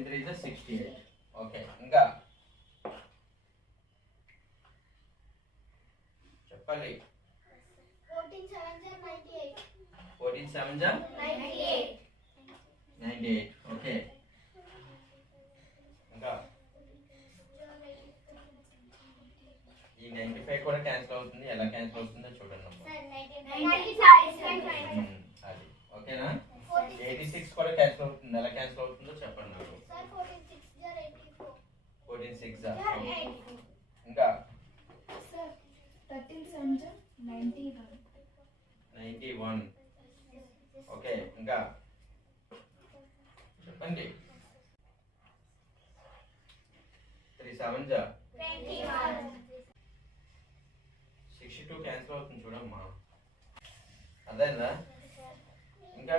10 3 is 68. Okay ఇంకా చెప్పాలి. 14 7 98. 14 7 98. 98. Okay ఇంకా ఈ 95 కూడా క్యాన్సిల్ అవుతుంది. ఎలా క్యాన్సిల్ అవుతుందో చూడండి అమ్మా. అది ఓకేనా. 86 కూడా క్యాన్సిల్ అవుతుంది. ఎలా క్యాన్సిల్ అవుతుందో చెప్పండి నాకు. 14 6 ఇంకా 91. ఓకే ఇంకా చెప్పండి. 3 7 62 క్యాన్సిల్ అవుతుంది చూడమ్మా. అదేనా ఇంకా